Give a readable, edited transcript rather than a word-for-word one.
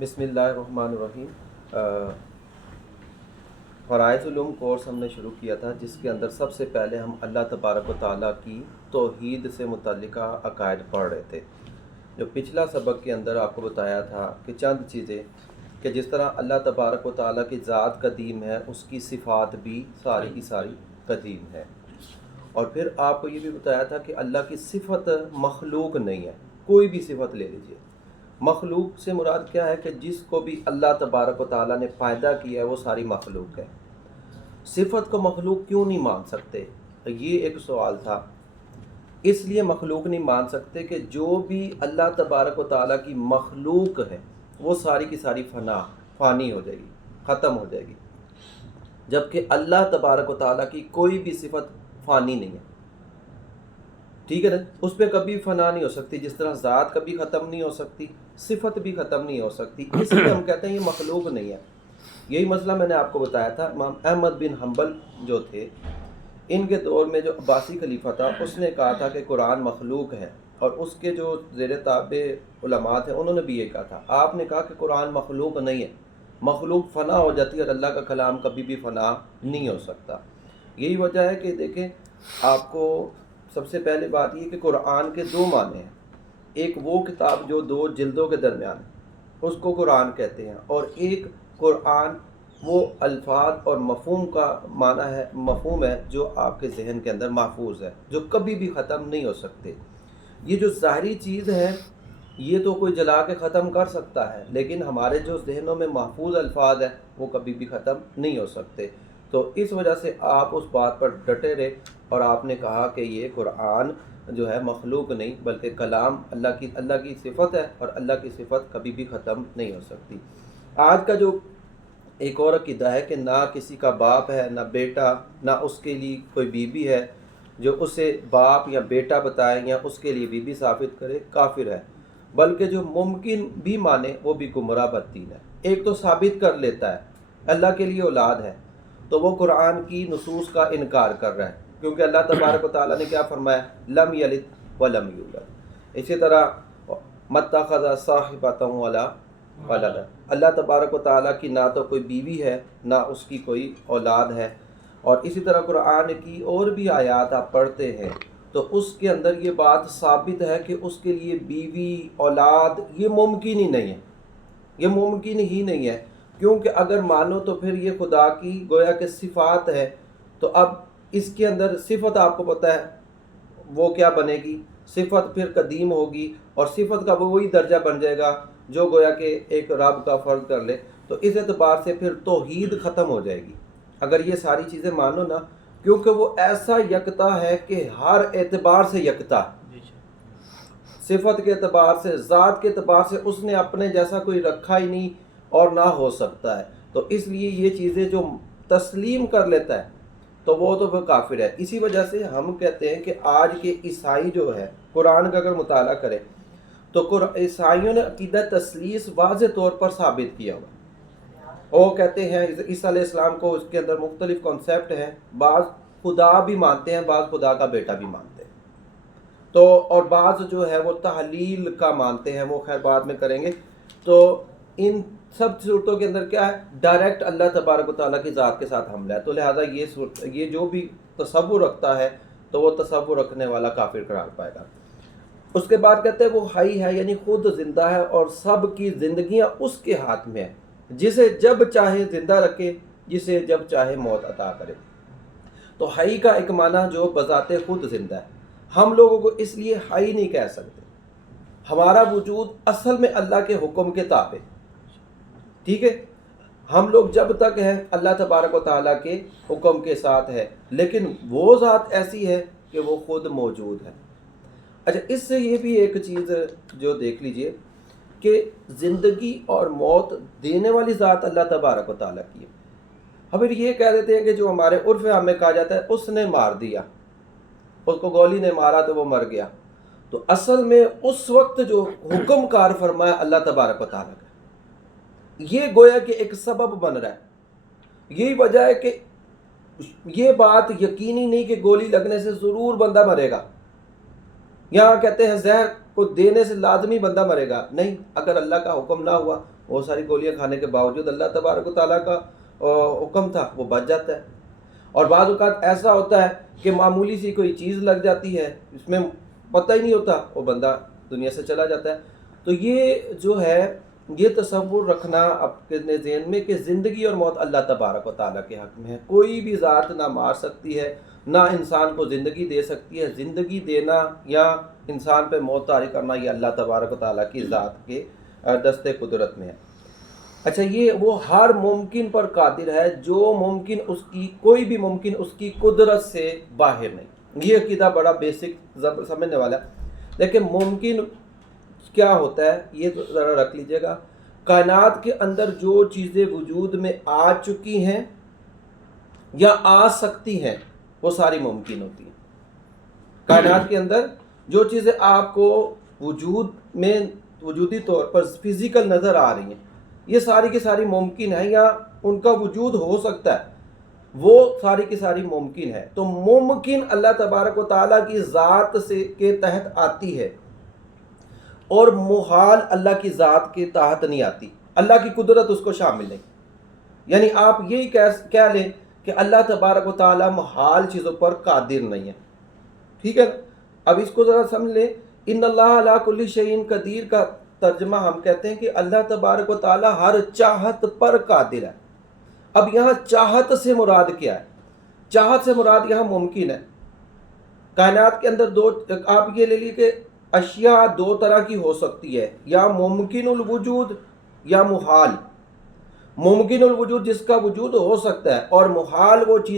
بسم اللہ الرحمن الرحیم۔ فرائض علوم کورس ہم نے شروع کیا تھا، جس کے اندر سب سے پہلے ہم اللہ تبارک و تعالیٰ کی توحید سے متعلقہ عقائد پڑھ رہے تھے۔ جو پچھلا سبق کے اندر آپ کو بتایا تھا کہ چند چیزیں، کہ جس طرح اللہ تبارک و تعالیٰ کی ذات قدیم ہے، اس کی صفات بھی ساری کی ساری قدیم ہے۔ اور پھر آپ کو یہ بھی بتایا تھا کہ اللہ کی صفت مخلوق نہیں ہے۔ کوئی بھی صفت لے لیجئے، مخلوق سے مراد کیا ہے کہ جس کو بھی اللہ تبارک و تعالیٰ نے پیدا کیا ہے وہ ساری مخلوق ہے۔ صفت کو مخلوق کیوں نہیں مان سکتے؟ یہ ایک سوال تھا۔ اس لیے مخلوق نہیں مان سکتے کہ جو بھی اللہ تبارک و تعالیٰ کی مخلوق ہے وہ ساری کی ساری فانی ہو جائے گی، ختم ہو جائے گی، جبکہ اللہ تبارک و تعالیٰ کی کوئی بھی صفت فانی نہیں ہے۔ ٹھیک ہے نا؟ اس پہ کبھی فنا نہیں ہو سکتی، جس طرح ذات کبھی ختم نہیں ہو سکتی، صفت بھی ختم نہیں ہو سکتی۔ اس لیے ہم کہتے ہیں یہ مخلوق نہیں ہے۔ یہی مسئلہ میں نے آپ کو بتایا تھا۔ امام احمد بن حنبل جو تھے، ان کے دور میں جو عباسی خلیفہ تھا، اس نے کہا تھا کہ قرآن مخلوق ہے، اور اس کے جو زیر تابع علماء تھے انہوں نے بھی یہ کہا تھا۔ آپ نے کہا کہ قرآن مخلوق نہیں ہے، مخلوق فنا ہو جاتی ہے اور اللہ کا کلام کبھی بھی فنا نہیں ہو سکتا۔ یہی وجہ ہے کہ دیکھیں، آپ کو سب سے پہلے بات یہ کہ قرآن کے دو معنی ہیں۔ ایک وہ کتاب جو دو جلدوں کے درمیان ہے، اس کو قرآن کہتے ہیں، اور ایک قرآن وہ الفاظ اور مفہوم کا مفہوم ہے جو آپ کے ذہن کے اندر محفوظ ہے، جو کبھی بھی ختم نہیں ہو سکتے۔ یہ جو ظاہری چیز ہے یہ تو کوئی جلا کے ختم کر سکتا ہے، لیکن ہمارے جو ذہنوں میں محفوظ الفاظ ہیں وہ کبھی بھی ختم نہیں ہو سکتے۔ تو اس وجہ سے آپ اس بات پر ڈٹے رہے، اور آپ نے کہا کہ یہ قرآن جو ہے مخلوق نہیں بلکہ کلام اللہ کی صفت ہے، اور اللہ کی صفت کبھی بھی ختم نہیں ہو سکتی۔ آج کا جو ایک اور عقیدہ ہے کہ نہ کسی کا باپ ہے، نہ بیٹا، نہ اس کے لیے کوئی بیوی ہے، جو اسے باپ یا بیٹا بتائے یا اس کے لیے بیوی ثابت کرے، کافر ہے۔ بلکہ جو ممکن بھی مانے وہ بھی گمراہ بددین ہے۔ ایک تو ثابت کر لیتا ہے اللہ کے لیے اولاد ہے، تو وہ قرآن کی نصوص کا انکار کر رہا ہے، کیونکہ اللہ تبارک و تعالیٰ نے کیا فرمایا؟ لم یلد ولم یولد۔ اسی طرح متخذ صاحبۃ ولا ولد، اللہ تبارک و تعالیٰ کی نہ تو کوئی بیوی ہے نہ اس کی کوئی اولاد ہے۔ اور اسی طرح قرآن کی اور بھی آیات آپ پڑھتے ہیں تو اس کے اندر یہ بات ثابت ہے کہ اس کے لیے بیوی، اولاد یہ ممکن ہی نہیں ہے، یہ ممکن ہی نہیں ہے۔ کیونکہ اگر مانو تو پھر یہ خدا کی گویا کہ صفات ہے، تو اب اس کے اندر صفت آپ کو پتہ ہے وہ کیا بنے گی؟ صفت پھر قدیم ہوگی، اور صفت کا وہی درجہ بن جائے گا جو گویا کہ ایک رب کا فرض کر لے۔ تو اس اعتبار سے پھر توحید ختم ہو جائے گی اگر یہ ساری چیزیں مانو نا، کیونکہ وہ ایسا یکتا ہے کہ ہر اعتبار سے یکتا ہے، صفت کے اعتبار سے، ذات کے اعتبار سے اس نے اپنے جیسا کوئی رکھا ہی نہیں اور نہ ہو سکتا ہے۔ تو اس لیے یہ چیزیں جو تسلیم کر لیتا ہے تو وہ کافر ہے۔ اسی وجہ سے ہم کہتے ہیں کہ آج کے عیسائی جو ہے قرآن کا اگر مطالعہ کرے تو عیسائیوں نے عقیدہ تثلیث واضح طور پر ثابت کیا ہوا۔ وہ کہتے ہیں عیسیٰ علیہ السلام کو، اس کے اندر مختلف کنسیپٹ ہیں، بعض خدا بھی مانتے ہیں، بعض خدا کا بیٹا بھی مانتے ہیں، تو اور بعض جو ہے وہ تحلیل کا مانتے ہیں، وہ خیر بعد میں کریں گے۔ تو ان سب صورتوں کے اندر کیا ہے؟ ڈائریکٹ اللہ تبارک و تعالیٰ کی ذات کے ساتھ حملہ ہے۔ تو لہٰذا یہ جو بھی تصور رکھتا ہے تو وہ تصور رکھنے والا کافر قرار پائے گا۔ اس کے بعد کہتے ہیں وہ حی ہے، یعنی خود زندہ ہے، اور سب کی زندگیاں اس کے ہاتھ میں ہیں، جسے جب چاہے زندہ رکھے، جسے جب چاہے موت عطا کرے۔ تو حی کا ایک معنی جو بذات خود زندہ ہے۔ ہم لوگوں کو اس لیے حی نہیں کہہ سکتے، ہمارا وجود اصل میں اللہ کے حکم کے تابع، ٹھیک ہے؟ ہم لوگ جب تک ہیں اللہ تبارک و تعالیٰ کے حکم کے ساتھ ہے، لیکن وہ ذات ایسی ہے کہ وہ خود موجود ہے۔ اچھا، اس سے یہ بھی ایک چیز جو دیکھ لیجئے کہ زندگی اور موت دینے والی ذات اللہ تبارک و تعالیٰ کی ہے۔ ہم یہ کہہ دیتے ہیں کہ جو ہمارے عرف عام میں کہا جاتا ہے اس نے مار دیا، اس کو گولی نے مارا تو وہ مر گیا، تو اصل میں اس وقت جو حکم کار فرمایا اللہ تبارک و تعالیٰ کا، یہ گویا کہ ایک سبب بن رہا ہے۔ یہی وجہ ہے کہ یہ بات یقینی نہیں کہ گولی لگنے سے ضرور بندہ مرے گا، یہاں کہتے ہیں زہر کو دینے سے لازمی بندہ مرے گا، نہیں، اگر اللہ کا حکم نہ ہوا وہ ساری گولیاں کھانے کے باوجود اللہ تبارک و تعالیٰ کا حکم تھا، وہ بچ جاتا ہے۔ اور بعض اوقات ایسا ہوتا ہے کہ معمولی سی کوئی چیز لگ جاتی ہے، اس میں پتہ ہی نہیں ہوتا، وہ بندہ دنیا سے چلا جاتا ہے۔ تو یہ جو ہے یہ تصور رکھنا اپنے ذہن میں کہ زندگی اور موت اللہ تبارک و تعالیٰ کے حق میں ہے۔ کوئی بھی ذات نہ مار سکتی ہے، نہ انسان کو زندگی دے سکتی ہے۔ زندگی دینا یا انسان پہ موت طاری کرنا یہ اللہ تبارک و تعالیٰ کی ذات کے دست قدرت میں ہے۔ اچھا، یہ وہ ہر ممکن پر قادر ہے، جو ممکن اس کی کوئی بھی ممکن اس کی قدرت سے باہر نہیں۔ یہ عقیدہ بڑا بیسک سمجھنے والا ہے۔ لیکن ممکن کیا ہوتا ہے یہ تو ذرا رکھ لیجئے گا۔ کائنات کے اندر جو چیزیں وجود میں آ چکی ہیں یا آ سکتی ہیں وہ ساری ممکن ہوتی ہیں۔ کائنات کے اندر جو چیزیں آپ کو وجود میں وجودی طور پر فزیکل نظر آ رہی ہیں یہ ساری کی ساری ممکن ہے یا ان کا وجود ہو سکتا ہے، وہ ساری کی ساری ممکن ہے۔ تو ممکن اللہ تبارک و تعالیٰ کی ذات سے کے تحت آتی ہے اور محال اللہ کی ذات کے تحت نہیں آتی، اللہ کی قدرت اس کو شامل نہیں۔ یعنی آپ یہی کہہ لیں کہ اللہ تبارک و تعالیٰ محال چیزوں پر قادر نہیں ہے، ٹھیک ہے۔ اب اس کو ذرا سمجھ لیں، ان اللہ علی کل شیء قدیر کا ترجمہ ہم کہتے ہیں کہ اللہ تبارک و تعالیٰ ہر چاہت پر قادر ہے۔ اب یہاں چاہت سے مراد کیا ہے؟ چاہت سے مراد یہاں ممکن ہے۔ کائنات کے اندر آپ یہ لے لیجیے کہ اشیاء دو طرح کی ہو سکتی ہے، یا ممکن الوجود یا محال۔ ممکن الوجود جس کا وجود ہو سکتا ہے، اور محال وہ چیز